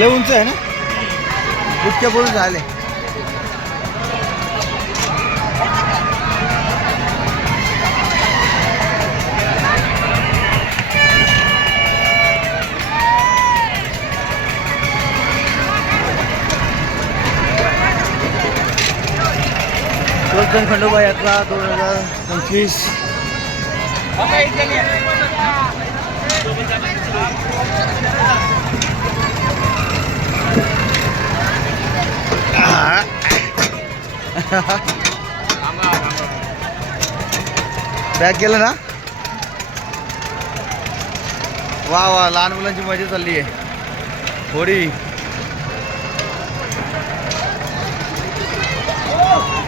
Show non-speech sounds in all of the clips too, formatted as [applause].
लय उंच आहे ना? गुटक्यापर्यंत झाले. गोवर्धन खंडोबा यात्रा दोन हजार पंचवीस. पॅक केलं ना? वा वा लहान मुलांची मजा चालली आहे. होडी.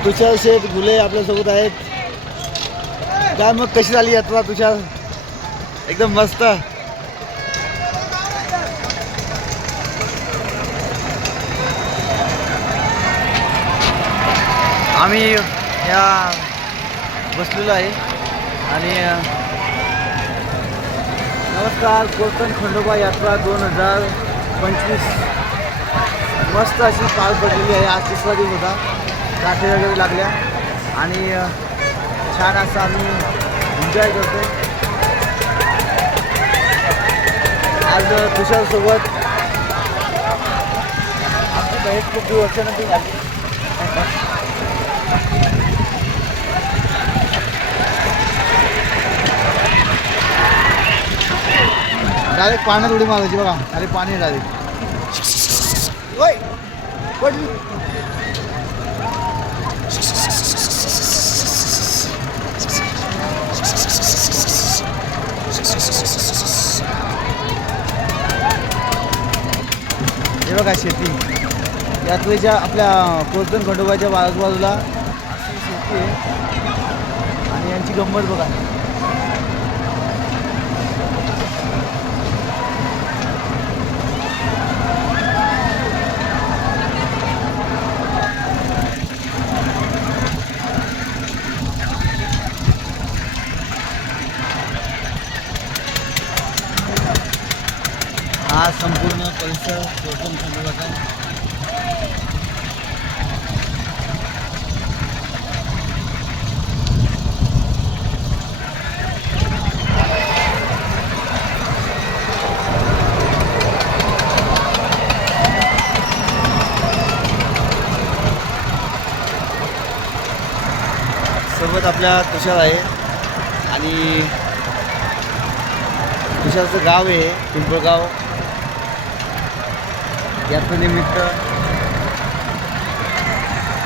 तुषार शेठ गुले आपल्यासोबत आहेत. काय मग कशी झाली यात्रा तुषार? एकदम मस्त. आम्ही या बसलेलो आहे. आणि नमस्कार कोकण खंडोबा यात्रा दोन हजार पंचवीस. मस्त अशी पाळ पडलेली आहे. आज तिसरा दिवस होता. काठे वगैरे लागल्या. आणि छान असं आम्ही एन्जॉय करतो आज तुषारसोबत आमची भेट खूप वर्षानंतर झाली डायरेक्ट पाण्यात उडी मारायची बघा. अरे पाणी डायरेक्ट ओय! पडली. हे बघा शेती. यात्रेच्या आपल्या कोरदन खंडोबाच्या बाजूबाजूला अशी शेती आहे. आणि यांची गंमत बघा हा संपूर्ण परिसर कोकण खंडोबाचा सोबत आपल्या तुषार आहे. आणि तुषारचं गाव आहे पिंपळगाव. याचं निमित्त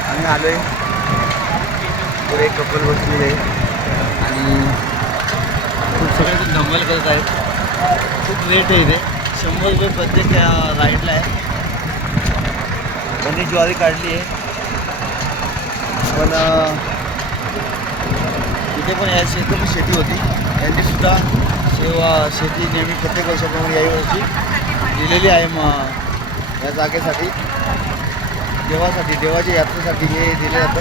आम्ही आलो आहे पुढे कपल बसलेले आहे. आणि खूप सगळेजण धमाल करत आहेत. खूप रेट आहे इथे. शंभर रुपये प्रत्येक राईडला आहे. त्यांनी ज्वारी काढली आहे. पण इथे पण या शेती पण शेती होती. यांनी सुद्धा सेवा शेती नेहमी प्रत्येक वर्षाप्रमाणे याही वर्षी दिलेली आहे मग या जागेसाठी. देवासाठी देवाच्या यात्रेसाठी हे दिलं जातं.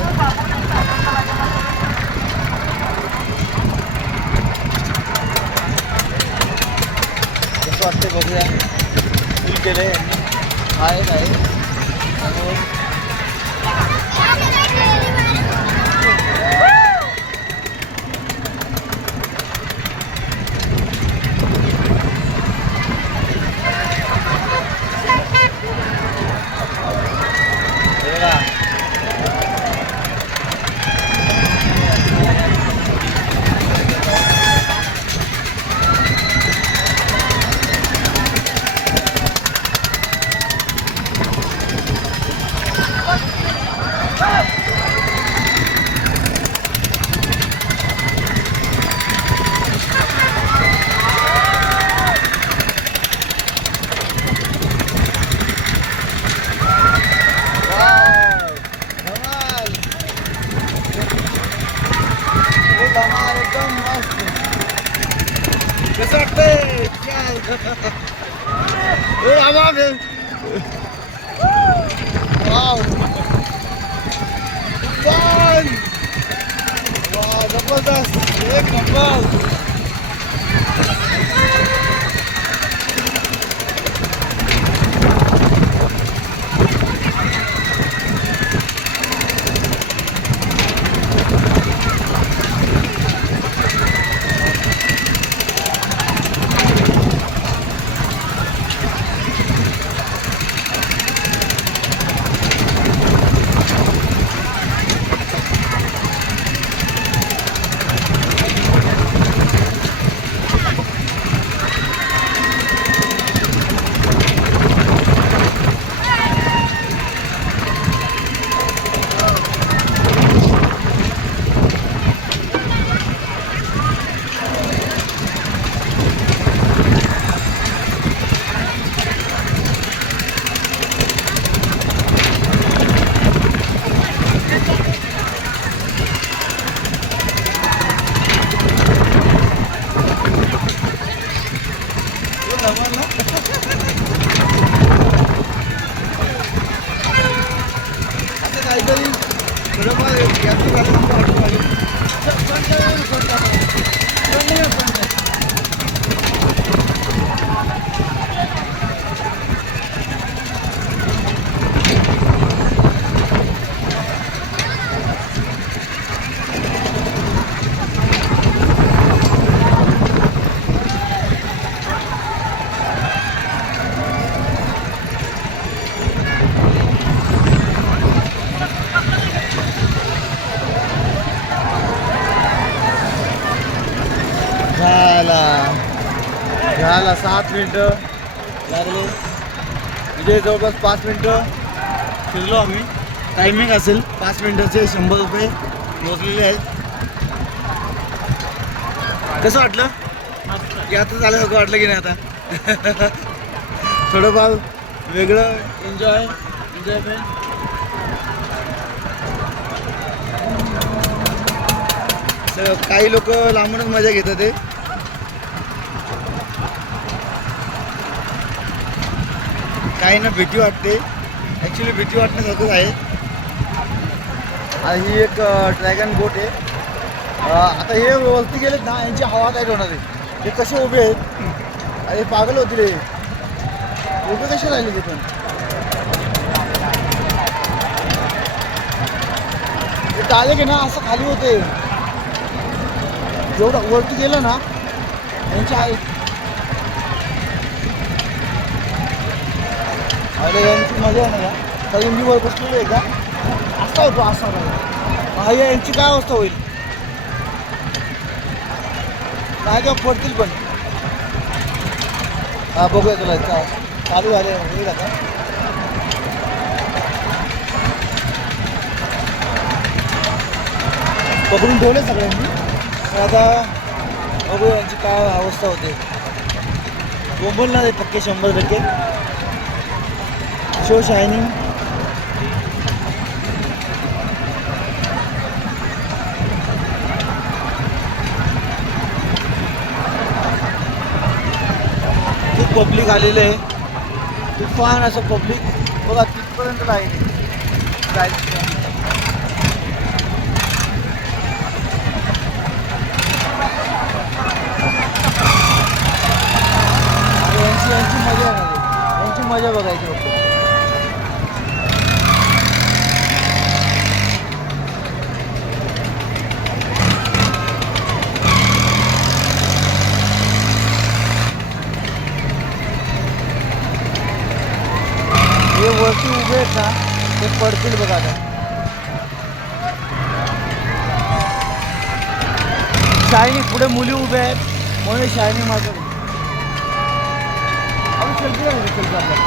कसं वाटतं बघूया. फुल केलं आहे काय आहे. कसं वाटतंय चल. ए, आम्हा बे. वाव! छान! वा, जबरदस्त एक नंबर झाला सात मिनटं. लागले. म्हणजे जवळपास पाच मिनटं. फिरलो आम्ही. टायमिंग असेल. पाच मिनटाचे शंभर रुपये मोजलेले आहेत. कसं वाटलं? की आता झाल्यासारखं वाटलं की नाही आता? [laughs] थोडंफार वेगळं एन्जॉय एन्जॉयमेंट काही लोक लांबूनच मजा घेतात ते काही ना भीती वाटते. ॲक्च्युली भीती वाटण्यासारखंच आहे. आणि ही एक ड्रॅगन बोट आहे. आता हे वरती गेलेत ना यांची हवा काय होणार आहे? ते कसे उभे आहेत? अरे पागल होतील रे उभे कसे राहिले ते पण? ते डायरेक्ट की ना असं खाली होते. जेवढं वरती गेलं ना यांची अरे यांची मजा आहे ना या. काही मी वर बसलेलो आहे का? असा होतो असा नाही हा यांची काय अवस्था होईल? काय काय पडतील पण. हा बघूया तुला काय चालू झाले होईल आता पकडून ठेवले सगळ्यांनी. तर आता बघूया यांची काय अवस्था होते. बोंबलणार आहे पक्के शंभर टक्के. शो शायनिंग खूप पब्लिक आलेलं आहे. तुफान असं पब्लिक बघा तिथपर्यंत लागेल जायचं आणि यांची यांची मजा आहे ना रे. यांची मजा बघायची फक्त हे वरती उभे आहेत ना ते पडतील बघा आता. शायनी पुढे मुली उभ्या आहेत. म्हणून शायनी माझं आपण सेल्फी सेल्फी आपला